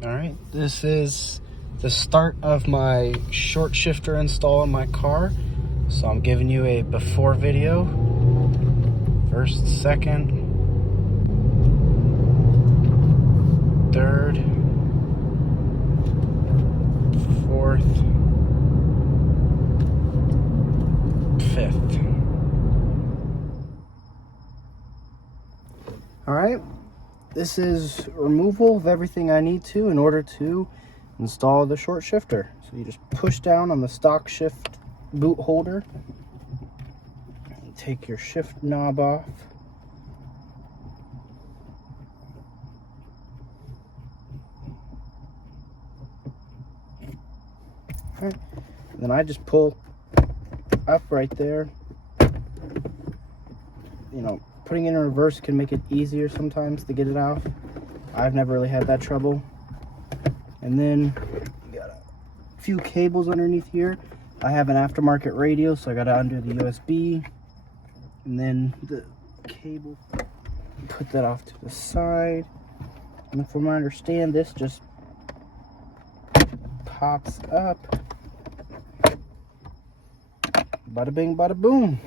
All right, this is the start of my short shifter install in my car. So I'm giving you a before video. First, second, third, fourth, fifth. All right, this is removal of everything I need to in order to install the short shifter. So you just push down on the stock shift boot holder and take your shift knob off. Okay. Then I just pull up right there. You know, putting it in reverse can make it easier sometimes to get it off. I've never really had that trouble. And then you got a few cables underneath here. I have an aftermarket radio, so I got to undo the USB. And then the cable, put that off to the side. And from what I understand, this just pops up. Bada bing, bada boom.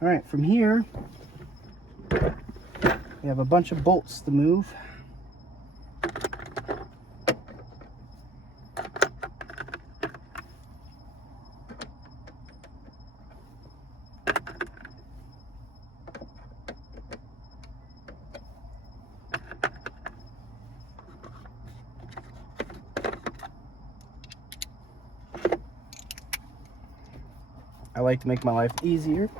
All right, from here, we have a bunch of bolts to move. I like to make my life easier.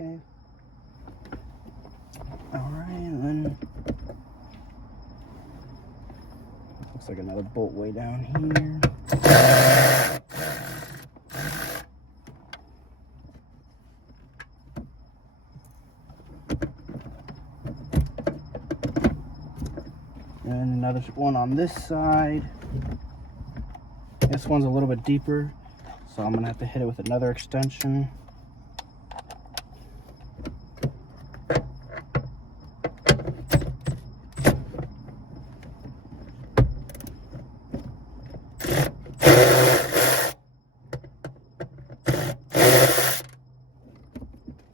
Okay. All right, and then looks like another bolt way down here. And another one on this side. This one's a little bit deeper, so I'm gonna have to hit it with another extension.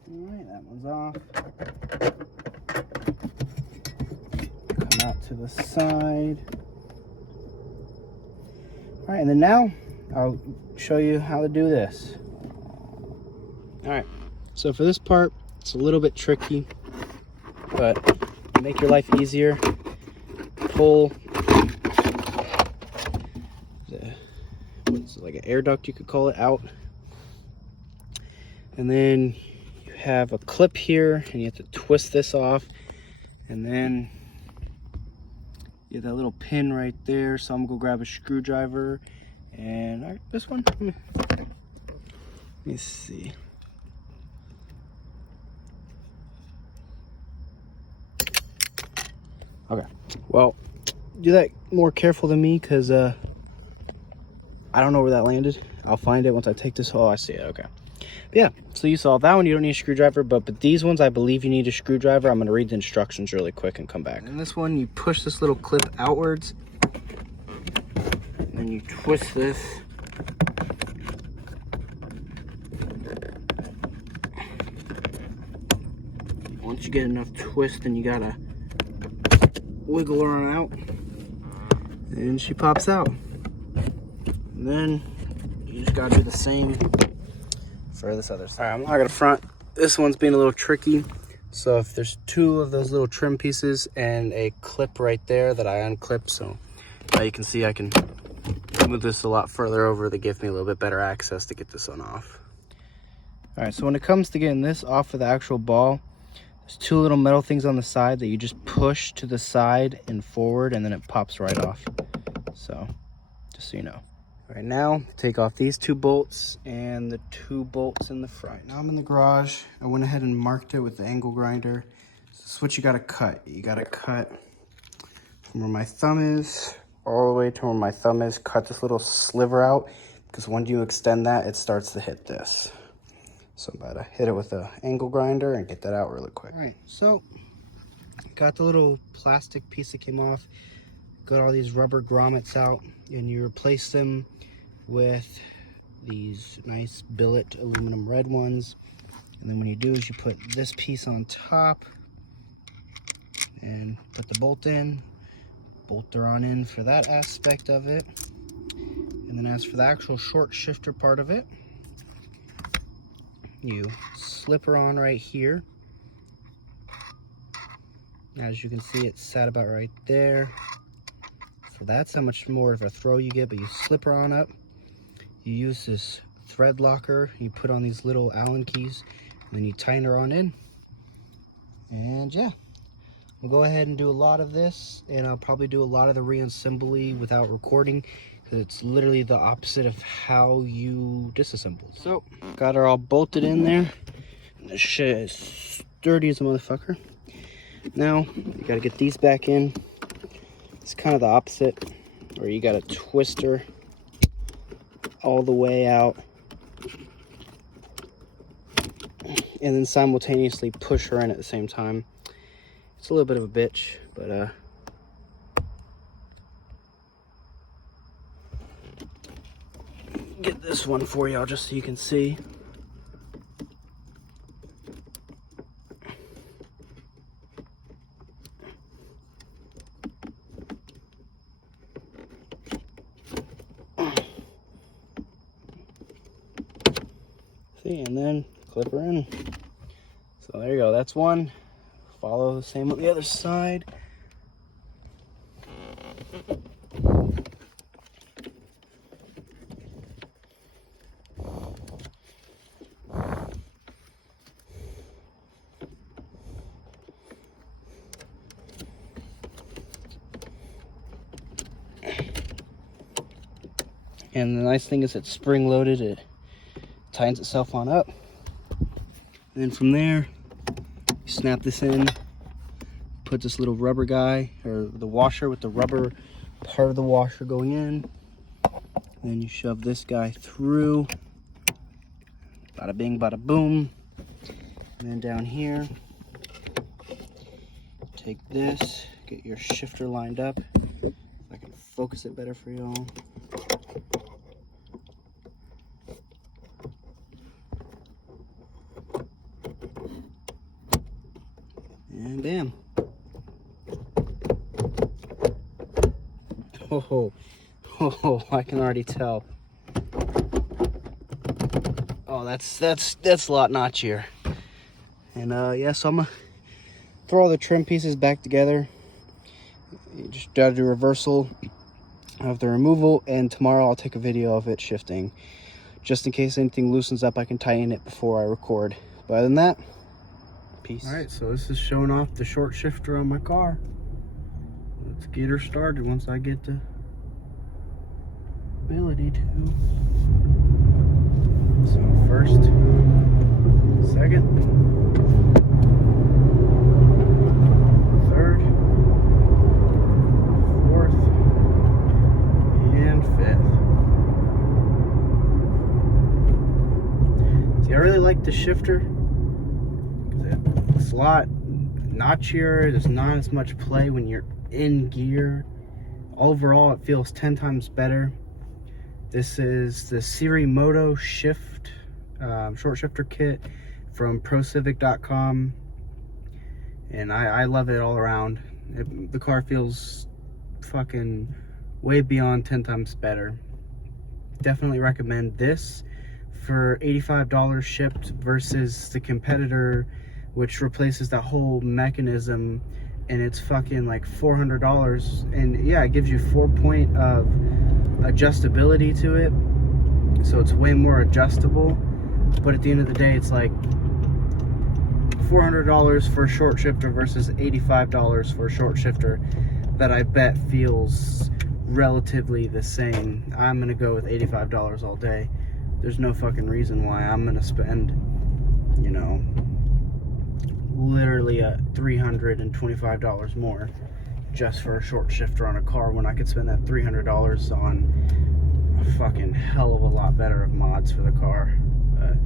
Alright, that one's off. Come out to the side. Alright, and then now I'll show you how to do this. Alright, so for this part, it's a little bit tricky, but to make your life easier, pull what's like an air duct, you could call it, out. And then you have a clip here, and you have to twist this off. And then you have that little pin right there. So I'm gonna go grab a screwdriver. And all right, this one, let me see. Okay, well, do that more careful than me, because I don't know where that landed. I'll find it once I take this. Oh, I see it. Okay. But yeah, so you saw that one, you don't need a screwdriver, but these ones I believe you need a screwdriver. I'm going to read the instructions really quick and come back. And this one, you push this little clip outwards, and then you twist this. Once you get enough twist, then you gotta wiggle her out, and she pops out. And then you just gotta do the same for this other side. All right, I'm not gonna front. this one's being a little tricky. So if there's two of those little trim pieces and a clip right there that I unclipped, so now you can see I can move this a lot further over to give me a little bit better access to get this one off. All right, so when it comes to getting this off of the actual ball, there's two little metal things on the side that you just push to the side and forward, and then it pops right off. So just so you know. All right, now take off these two bolts and the two bolts in the front. Now I'm in the garage. I went ahead and marked it with the angle grinder. So this is what you gotta cut. You gotta cut from where my thumb is all the way to where my thumb is. Cut this little sliver out, because when you extend that, it starts to hit this. So I'm about to hit it with an angle grinder and get that out really quick. All right, so got the little plastic piece that came off. Got all these rubber grommets out, and you replace them with these nice billet aluminum red ones. And then when you do is you put this piece on top and put the bolt in. Bolt her on in for that aspect of it. And then as for the actual short shifter part of it, you slip her on right here. As you can see, it's sat about right there. So that's how much more of a throw you get, but you slip her on up. You use this thread locker, you put on these little Allen keys, and then you tighten her on in. And yeah, we'll go ahead and do a lot of this, and I'll probably do a lot of the reassembly without recording, because it's literally the opposite of how you disassemble. So, got her all bolted in there. This shit is sturdy as a motherfucker. Now, you gotta get these back in. It's kind of the opposite, where you gotta twist her all the way out, and then simultaneously push her in at the same time. It's a little bit of a bitch, but get this one for y'all just so you can see. See, and then clip her in. So there you go, that's one. Follow the same on the other side. And the nice thing is it's spring loaded, it tightens itself on up. And then from there, you snap this in, put this little rubber guy, or the washer with the rubber part of the washer going in. And then you shove this guy through. Bada bing, bada boom. And then down here, take this, get your shifter lined up. If I can focus it better for y'all. And bam. Oh, I can already tell. Oh, that's a lot notchier. And yeah, so I'm gonna throw all the trim pieces back together. You just gotta do reversal of the removal, and tomorrow I'll take a video of it shifting. Just in case anything loosens up, I can tighten it before I record. But other than that, peace. All right, so this is showing off the short shifter on my car. Let's get her started once I get the ability to. So first, second, third, fourth, and fifth. See, I really like the shifter. It's a lot notchier. There's not as much play when you're in gear. Overall, it feels 10 times better. This is the Siri Moto Shift short shifter kit from procivic.com, and I love it all around. The car feels fucking way beyond 10 times better. Definitely recommend this for $85 shipped versus the competitor, which replaces that whole mechanism, and it's fucking like $400. And yeah, it gives you 4-point of adjustability to it, so it's way more adjustable. But at the end of the day, it's like $400 for a short shifter versus $85 for a short shifter that I bet feels relatively the same. I'm gonna go with $85 all day. There's no fucking reason why I'm gonna spend, you know, literally $325 more just for a short shifter on a car when I could spend that $300 on a fucking hell of a lot better of mods for the car. But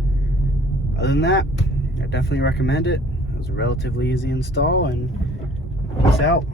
other than that, I definitely recommend it. It was a relatively easy install, and peace out.